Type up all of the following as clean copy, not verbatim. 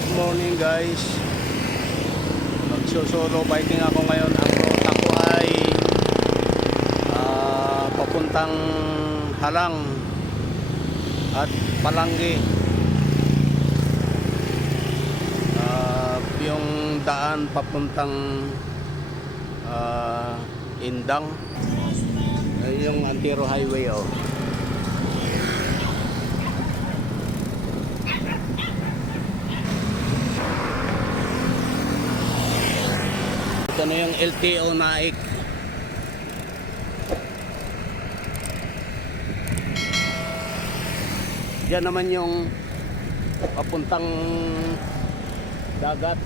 Good morning guys. Magsusolo biking ako ngayon. Ang ruta ko ay papuntang Halang at Palanggi. Yung daan papuntang Indang. Yung Antero Highway oh. Ito na yung LTO Naik. Diyan naman yung papuntang dagat.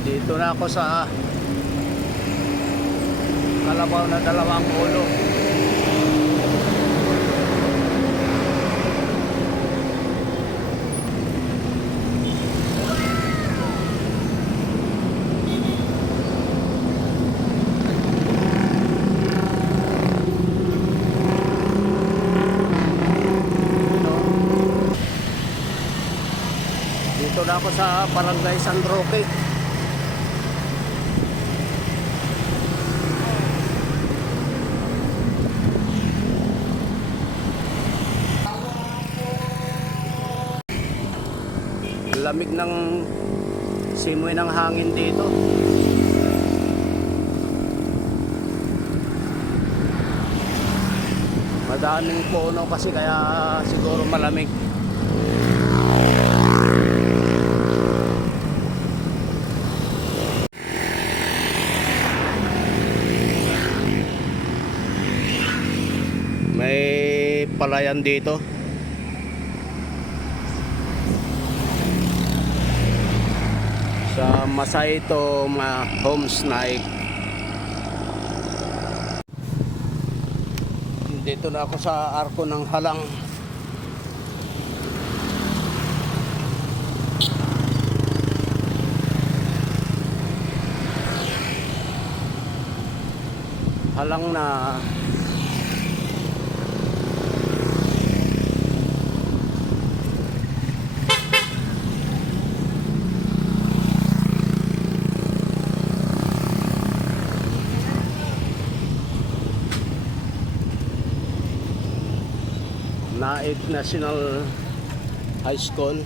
Dito na ako sa kalabaw na dalawang ulo. Dito na ako sa Barangay San Roque. Lamig ng simoy ng hangin dito. Madaming puno kasi kaya siguro malamig. May palayan dito. Sa Masayto Homes Naik. Dito na ako sa Arko ng Halang. Halang na. Naik National High School.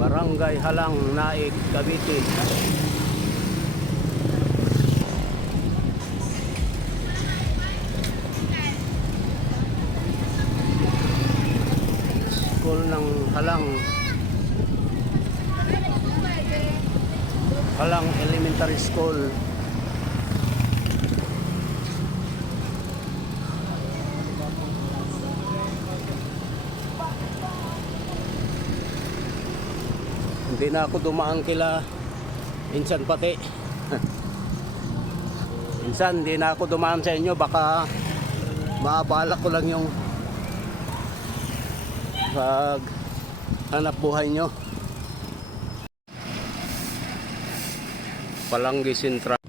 Barangay Halang, Naik, Cavite. School ng Halang. Halang Elementary School. Hindi na ako dumaan kila Insan pati. Insan, hindi na ako dumaan sa inyo. Baka maabala ko lang yung pag hanap buhay nyo. Palanggi Sintra.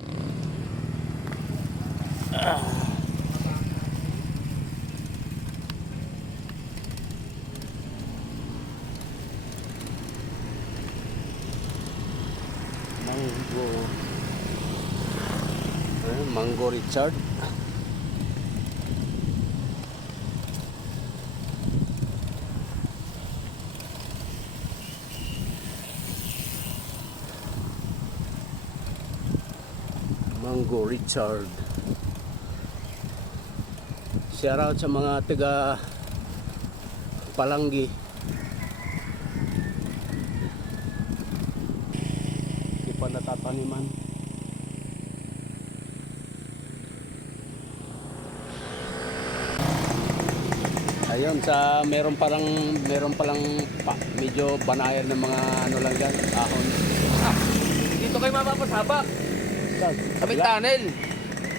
Mango Richard. Mango Richard. Shout out sa mga taga Palanggi. Hindi pa natataniman. Ayun, sa meron palang medyo banayan ng mga ano lang dyan, ahon. Dito kayo mapapasabak. Sa may Wala. tunnel.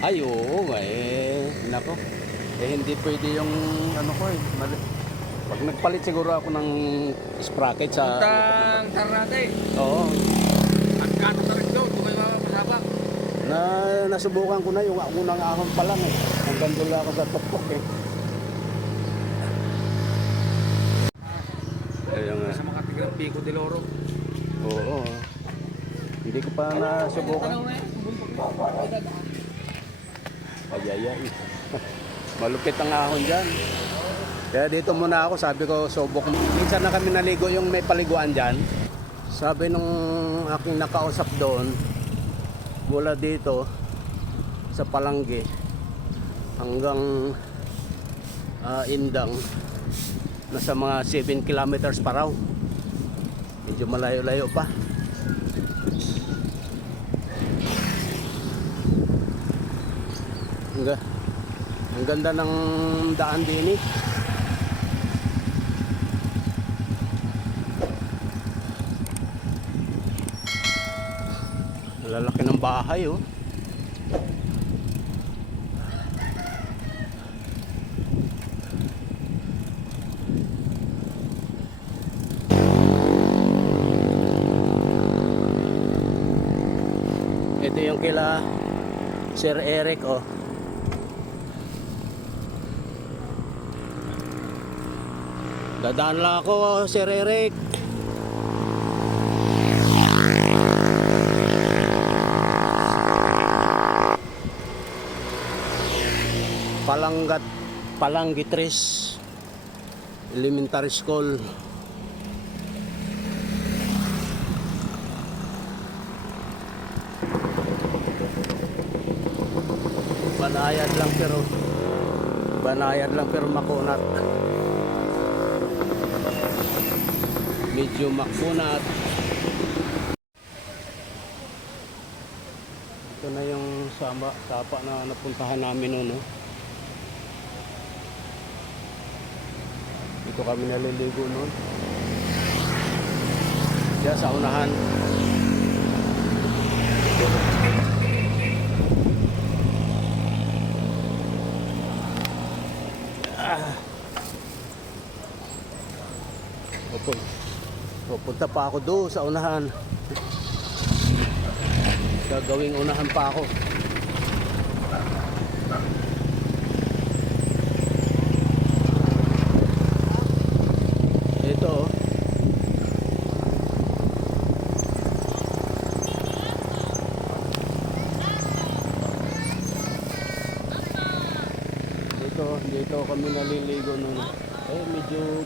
Ay, oo, nako. Hindi pwede yung ano ko eh. Pag nagpalit siguro ako ng sprocket sa... Puntang Tarnate. Oo. At kato na rin doon. Dito kayo mapapasabak. Nasubukan ko na yung unang ahon pa lang eh. Hanggang doon lang ako sa tuktok eh. Ayun nga. Sa mga tigang Pico de Loro. Oo. Hindi ko pa nasubukan. Ayayay. Malupit ang ahon dyan. Kaya dito muna ako, sabi ko, subok. Minsan na kami naligo yung may paliguan dyan. Sabi nung aking nakausap doon, mula dito sa Palanggi hanggang Indang, nasa mga 7 kilometers pa raw. Medyo malayo-layo pa. Ang ganda ng daan din eh. Lalaki ng bahay oh. Ito yung kila Sir Eric oh. Dadaan lang ako, Sir Eric. Palanggi Tres Elementary School. Banayad lang pero makunat. Medyo makunat. Ito na yung sapa na napuntahan namin noon. No? Dito kami naliligo noon. Diyan sa unahan. Pupunta pa ako doon sa unahan. Gagawing unahan pa ako. Ito oh. Dito kami naliligo noon.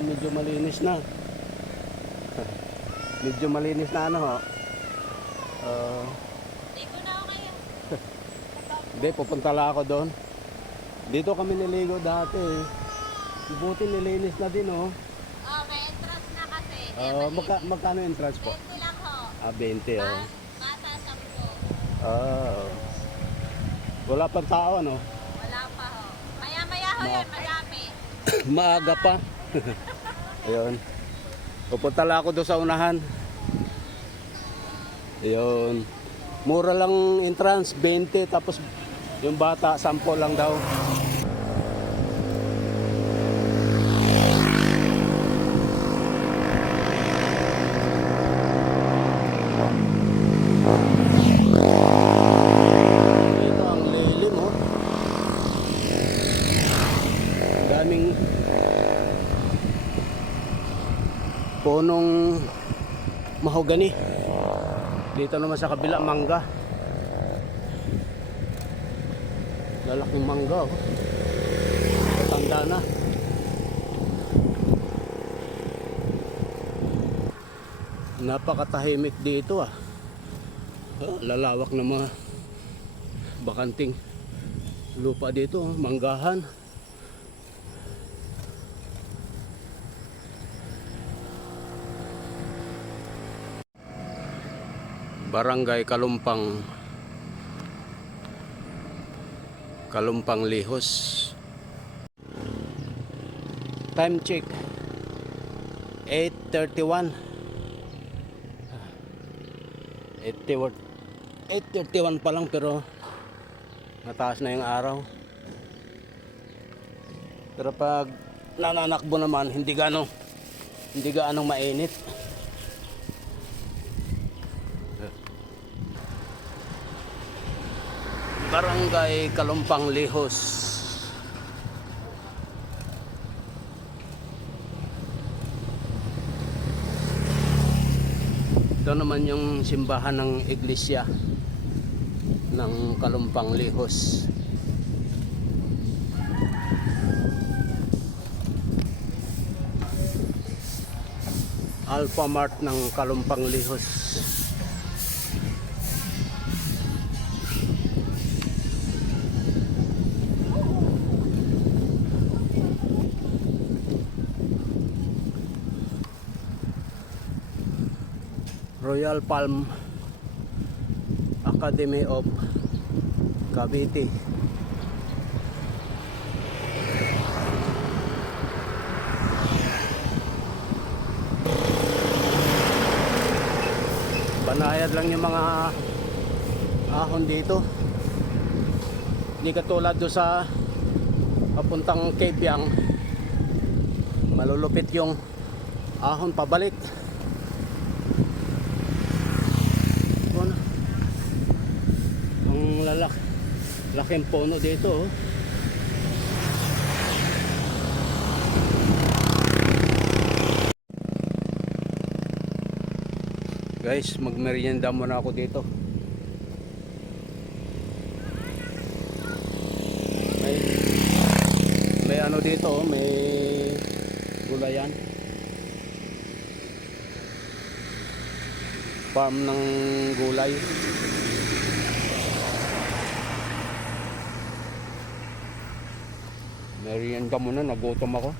Medyo malinis na. Medyo malinis na ano ho. Ligo na ako kayo. Hindi, pupunta lang ako doon. Dito kami niligo dati. Buti nilinis na din oh. Oh, may entrance na kasi. Magkano entrance po? 20 lang ho. 20 oh. Bata 10. Wala pang tao ano? Wala pa ho. Maya-maya ho yan, madami. Maaga pa. Ayun. Pupunta lang ako doon sa unahan. Ayun. Mura lang entrance, 20. Tapos yung bata, 10 lang daw. Ito ang lilim oh. Daming punong mahogani. Dito naman sa kabila, mangga. Lalaking mangga oh. Tanda na. Napakatahimik dito ah. Lalawak ng mga bakanting lupa dito, manggahan. Barangay Kalumpang, Kalumpang Lihos. Time check 8:31. 8:31 pa lang pero mataas na yung araw. Pero pag nananakbo naman hindi gaano mainit. Barangay Kalumpang Lihos. Ito naman yung simbahan ng iglesia ng Kalumpang Lihos. Alpha Mart ng Kalumpang Lihos. Royal Palm Academy of Cavite. Banayad lang yung mga ahon dito. Hindi katulad do sa papuntang Kebyang. Malulupit yung ahon pabalik. Ang laking puno dito, oh. Guys, magmerienda muna ako dito. May ano dito, oh, may gulayan. Farm ng gulay. Merienda muna, nagutom ako.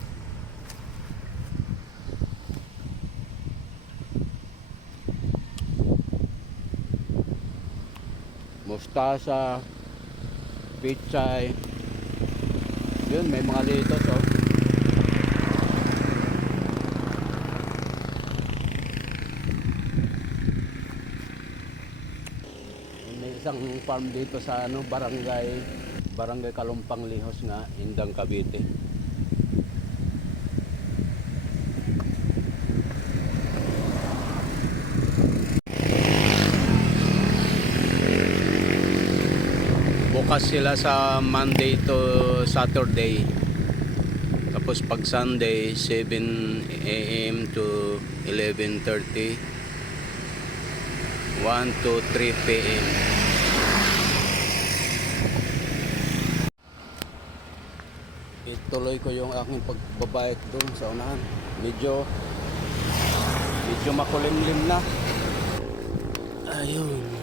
Mustasa, pichay. Yun, may mga litos, oh. May isang farm dito sa ano, Barangay Kalumpang Lihos nga, Indang, Cavite. Bukas sila sa Monday to Saturday. Tapos pag Sunday, 7 AM to 11:30. 1 to 3 PM. Ituloy ko yung aking pagbabike doon sa unahan. Medyo makulimlim na. Ayun.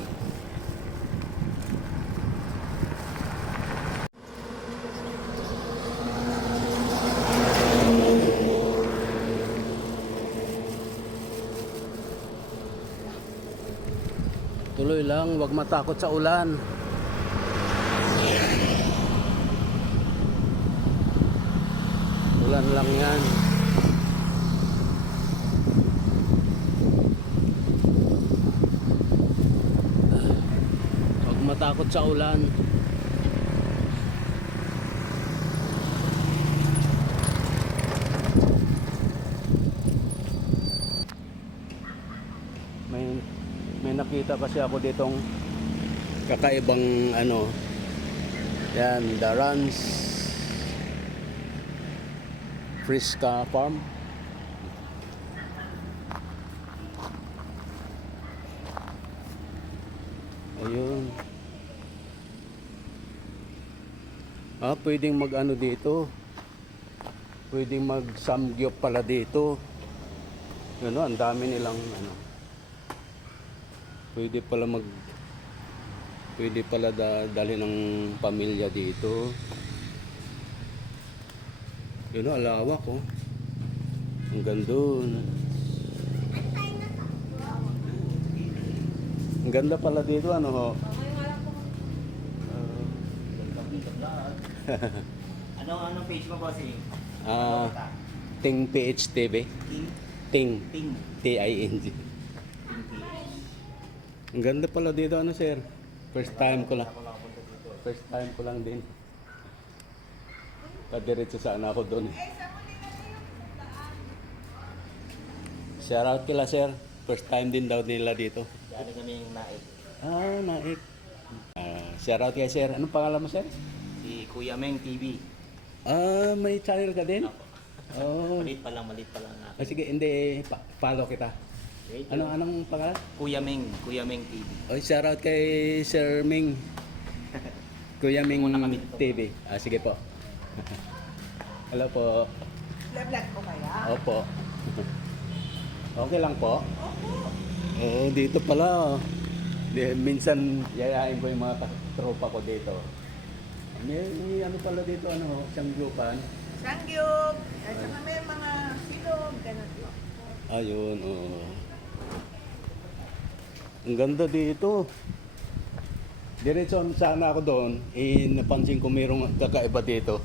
Tuloy lang, wag matakot sa ulan. Ulan lang yan. Huwag matakot sa ulan. May nakita kasi ako ditong kakaibang ano. Yan, Darans Frisca Farm. Ayun. Pwedeng mag ano dito. Pwedeng mag samgyup pala dito. Yun, ang dami nilang ano. Pwede pala dali ng pamilya dito. Yun, alawak, oh. Hanggang doon. Ang ganda pala dito, ano ho? Anong page mo, bossing? Ah, Ting PH TV. King? Ting. Ting. T-I-N-G. Ang ganda pala dito, ano sir? First time ko lang. First time ko lang din. Kadiretso sana ako doon. Shout out kila sir. First time din daw nila dito. Galing kami yung naik. Ah, naik. Shout out kay sir. Anong pangalan mo sir? Si Kuya Meng TV. Ah, may channel ka din? Oh. Maliit pa lang ako. Sige, hindi. Follow kita. Wait, Anong pangalan? Kuya Meng TV. Oh, shout out kay Sir Ming. Kuya Ming Muna kami dito. TV. Sige po. Hello po. Vlog ko kaya? Opo. Okay lang po? Oo, dito pala. Minsan yayain ko yung mga tropa ko dito. May ano pala dito, ano, Sangyupan. Sangyup, at saka may mga silog, ganun. Ayun, oo. Ang ganda dito. Diretso sana ako doon, napansin ko mayroong kakaiba dito.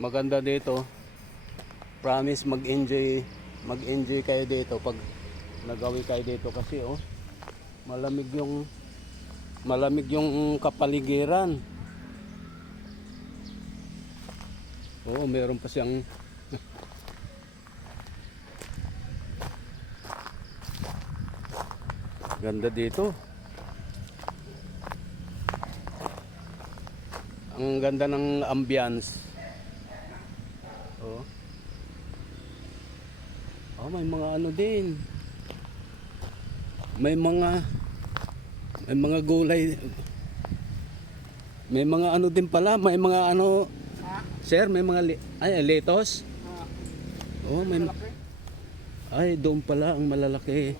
Maganda dito. Promise mag-enjoy kayo dito pag nagawi kayo dito kasi oh, malamig yung kapaligiran. Oo, meron pa siyang ganda dito. Ang ganda ng ambience. Oh. Oh, may mga ano din. May mga gulay. May mga ano din pala, may mga ano. Sir, may mga lettuce. Oh, may ay, doon pala ang malalaki.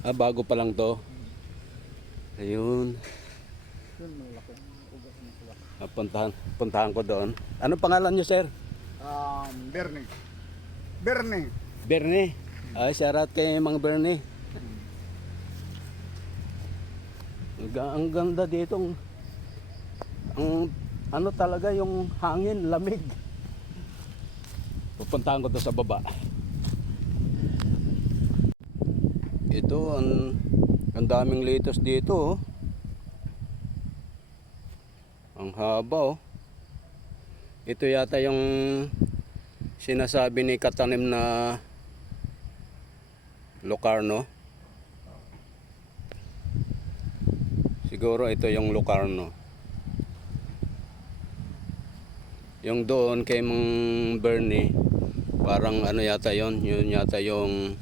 Bago pa lang to. Ayun. Puntahan ko doon. Ano pangalan niyo, sir? Bernie. Bernie. Bernie. Ay, shout out kay Mang Bernie. Ang ganda dito. Ang ano talaga yung hangin, lamig. Pupuntahan ko to sa baba. Ito, ang daming lettuce dito. Oh. Ang haba. Oh. Ito yata yung sinasabi ni katanim na Locarno. Siguro ito yung Locarno. Yung doon kay Mang Bernie, parang ano yata yon, yun yata yung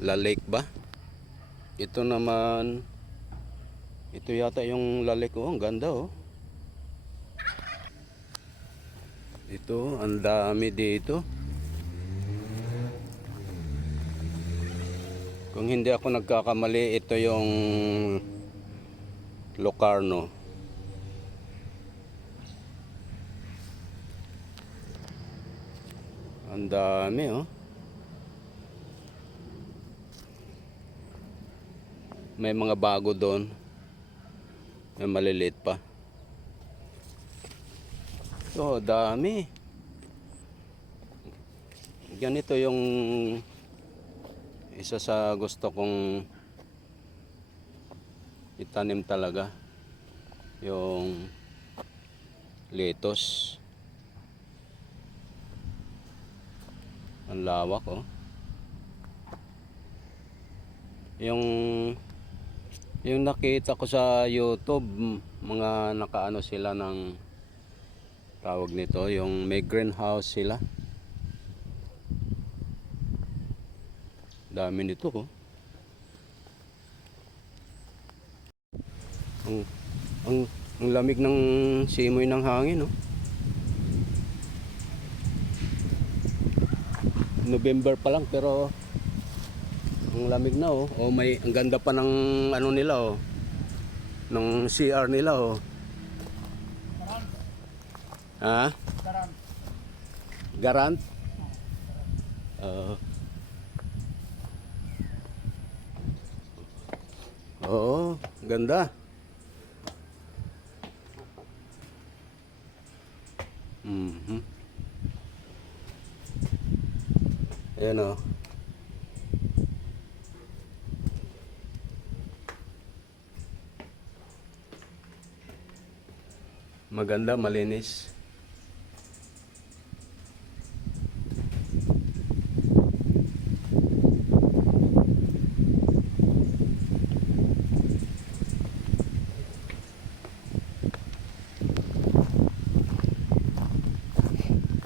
La Lake ba? Ito naman, ito yata yung La Lake. Oh, ang ganda oh. Ito, ang dami dito. Kung hindi ako nagkakamali, ito yung Locarno. Ang dami oh. May mga bago doon. May maliliit pa. So, dami. Ganito yung isa sa gusto kong itanim talaga. Yung lettuce. Ang lawak oh. Yung nakita ko sa YouTube, mga nakaano sila ng tawag nito, yung may greenhouse sila. Dami nito oh. Ang lamig ng simoy ng hangin oh. November pa lang pero ang lamig na oh. Oh, ang ganda pa ng ano nila oh. Ng CR nila oh. Ha? Garant. Oo. Oo, ganda. Mhm. Ayan o. Maganda, malinis.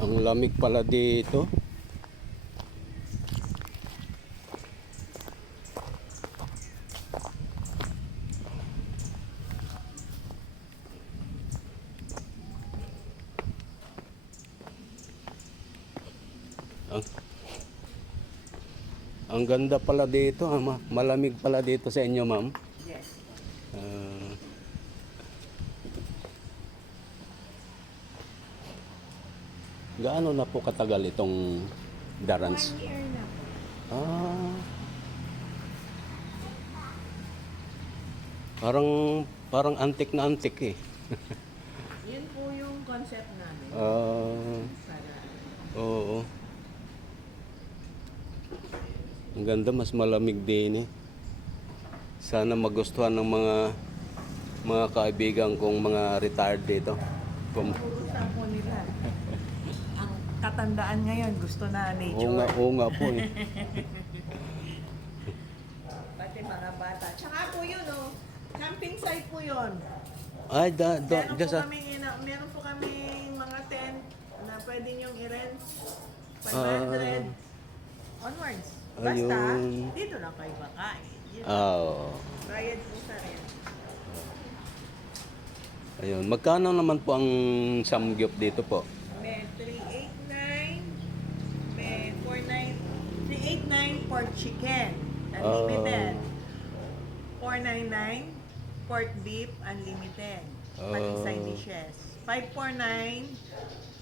Ang lamig pala dito. Ang, ang ganda pala dito, ha? Malamig pala dito sa inyo, ma'am. Yes. Ah, gaano na po katagal itong Darans? 1 year na po. Ah. Parang parang antik na antik eh. Yun po yung concept namin. Ah, Para oo. Ang ganda, mas malamig din eh. Sana magustuhan ng mga kaibigan kong mga retired dito. uusap po nila. Ang katandaan ngayon, gusto na nature. Oo nga po eh. Pati mga bata. Tsaka po yun, oh. Camping site po yun. Ay, Meron po kami mga tent na pwede niyong i-rent. 500 onwards. Basta, Ayun. dito lang kayo makain. Yun. Oo. Bayad po sa rent. Ayun. Magkano naman po ang samgyup dito po? May 389, may 389 pork chicken, unlimited. 499 pork beef, unlimited. Pati side dishes. 549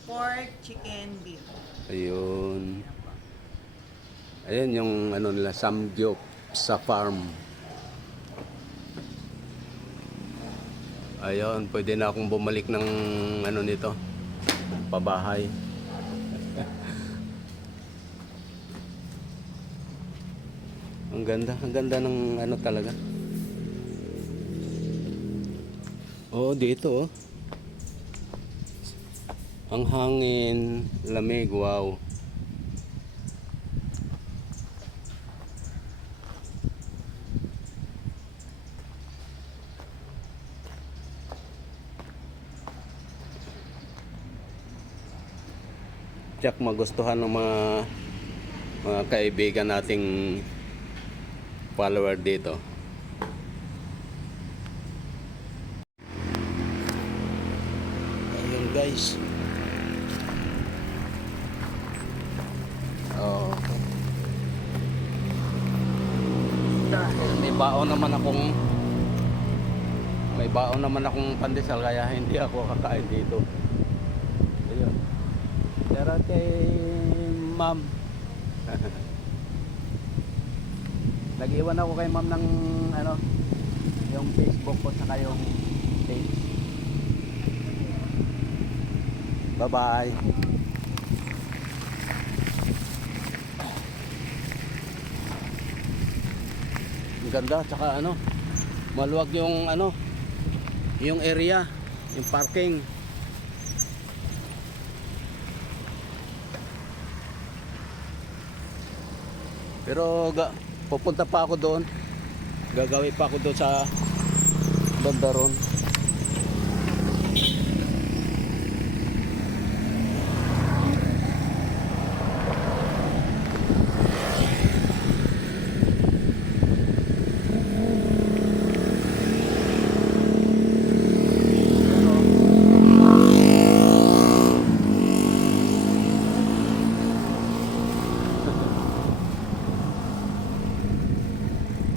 pork chicken beef. Ayun. Ayun yung ano nila, samgyup sa farm. Ayun, pwede na akong bumalik ng ano nito, pabahay. Ang ganda ng ano talaga. Oh, dito oh. Ang hangin, lamig, wow. Tiyak magustuhan ng mga kaibigan nating follower dito. Ayun guys. Oh. May baon naman akong pandesal kaya hindi ako kakain dito. Ayun. Pero kay ma'am. Nag-iwan ako kay ma'am ng ano, yung Facebook ko saka yung page. Bye-bye. Ang ganda, tsaka ano, maluwag yung ano, yung area, yung parking. Pero pupunta pa ako doon. Gagawin pa ako doon sa Bandaron.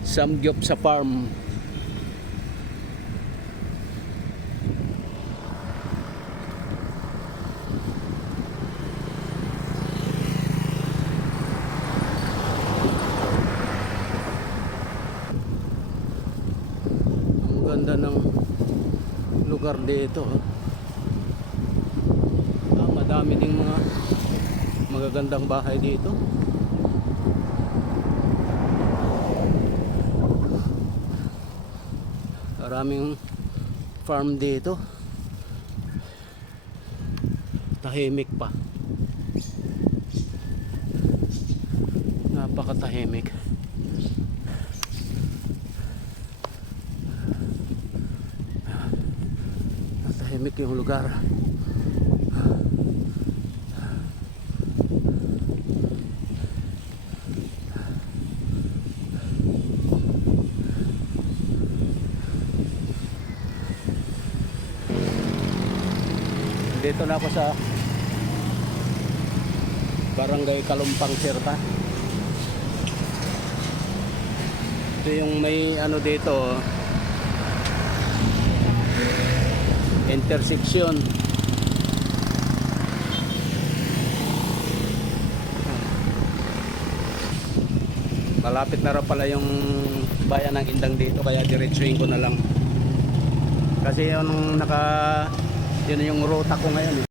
Samgyup sa farm. ganda ng lugar dito. Madami ding mga magagandang bahay dito. Maraming farm dito. Tahimik pa. Napakatahimik. Tahimik yung lugar. Dito na ako sa Barangay Kalumpang Sirta. Ito yung may ano dito, intersection. Malapit na rin pala yung bayan ng Indang dito, kaya diretsuhin ko na lang. Kasi yun yun yung ruta ko ngayon.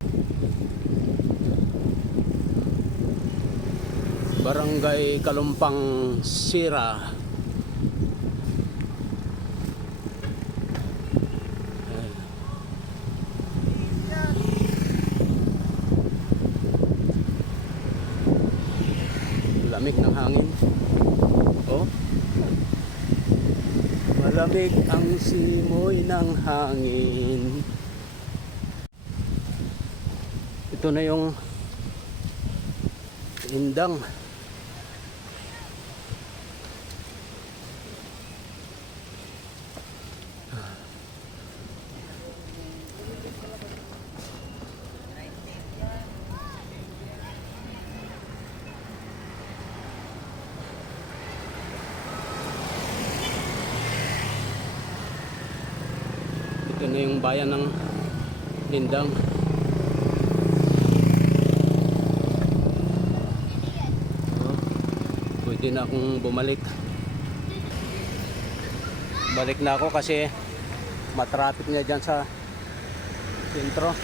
Barangay Kalumpang Sira. Lamig ng hangin. Oh. Malamig ang simoy ng hangin. Ito na yung Indang. Ito na yung bayan ng Indang. Pwede na akong bumalik. Balik na ako kasi matraffic niya dyan sa sentro.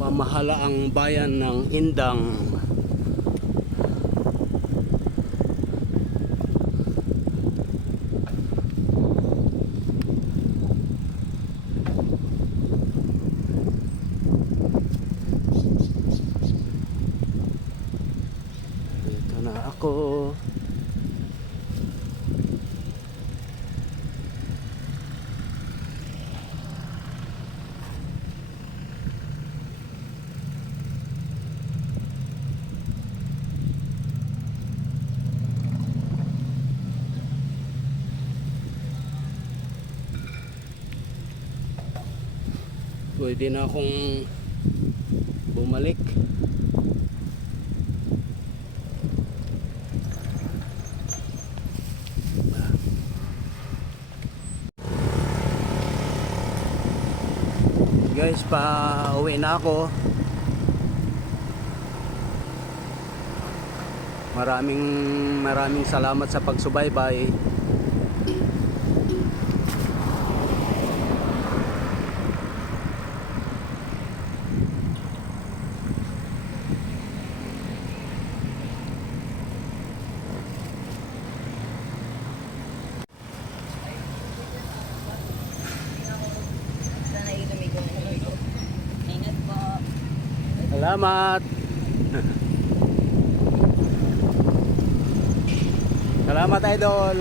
Pamahalaang bayan ng Indang. Dito na ako. Pwede na akong bumalik. Guys, pa-uwi na ako. Maraming salamat sa pagsubaybay. Salamat. Salamat, idol.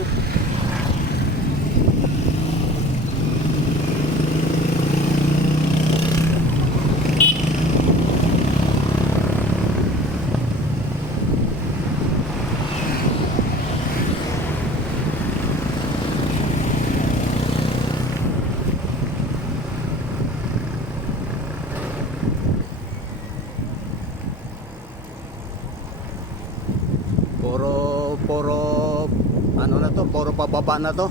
Puro ano na to, puro pababa na to.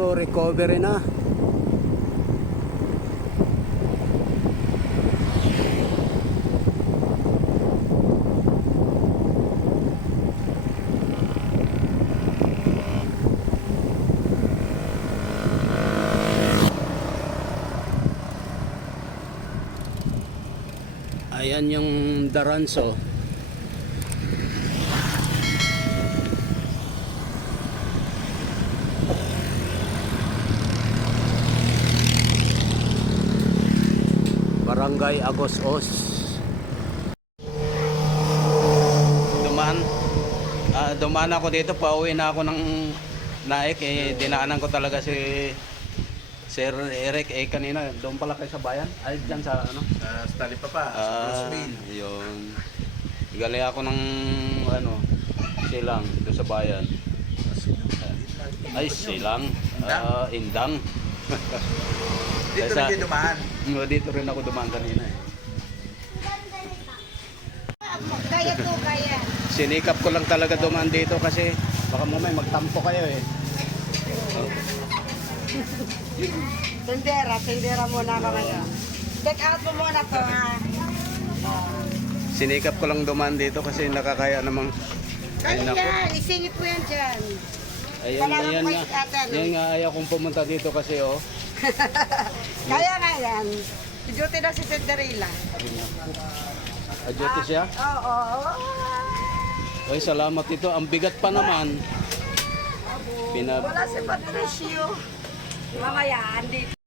Puro recovery na. Ayan yung Daranso. Barangay Agos-Os. Dumaan ako dito, pauwi na ako ng Naik. Dinaanan ko talaga si Sir Eric. Kanina, doon pala kayo sa bayan? Ay, dyan sa ano? Sa Talipapa, sa Bruceville. Yun. Galing ako ng silang doon sa bayan. Ay, silang. Indang. Dito rin kayo dumaan. Dito rin ako dumaan kanina eh. Kaya to, kaya. Sinikap ko lang talaga dumaan dito kasi baka mamaya magtampo kayo eh. Tindera muna ako ngayon. Check out mo muna to, ha? Sinikap ko lang dumaan dito kasi nakakaya namang ay nako. Isingit mo yan dyan. Ayan nga. Yan nga ayaw kong pumunta dito kasi oh. Kaya nga yan. Duty na si Cinderella. Adyoti siya. Oo. Oy, salamat ito. Ang bigat pa naman. Wala si Patricio. Mamaya, andito.